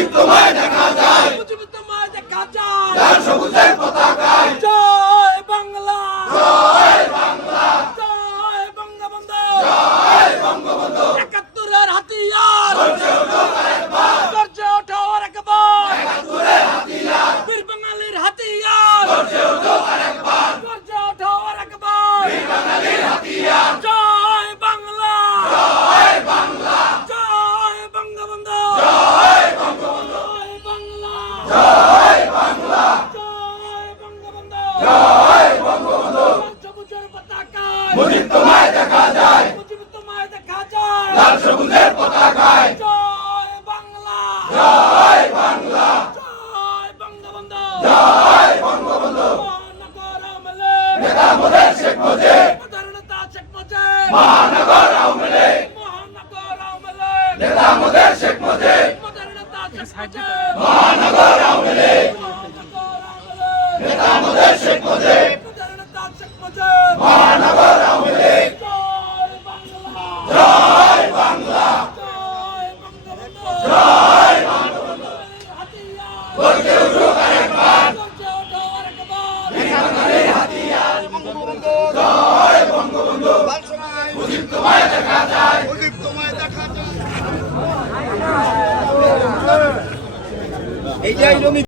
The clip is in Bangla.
দীপ্তময় দেখা যায়। দেখা যায়। মুজিব তোমায় দেখা যায়। মুজিব তোমায় দেখা যায়। লাল সবুজের পতাকায় জয় বাংলা। জয় বাংলা। জয় বঙ্গবন্ধু। জয় বঙ্গবন্ধু। মহানগর আমলে। নেতা মোদের শেখ মুজিব। মোদের নেতা শেখ মুজিব। মহানগর আমলে মহানগর আমলে নেতা মোদের শেখ মুজিব। মোদের নেতা শেখ মুজিব। মহানগর আমলে মহানগর আমলে নেতা মোদের শেখ মুজিব। মোদের নেতা শেখ মুজিব। এই যে জমি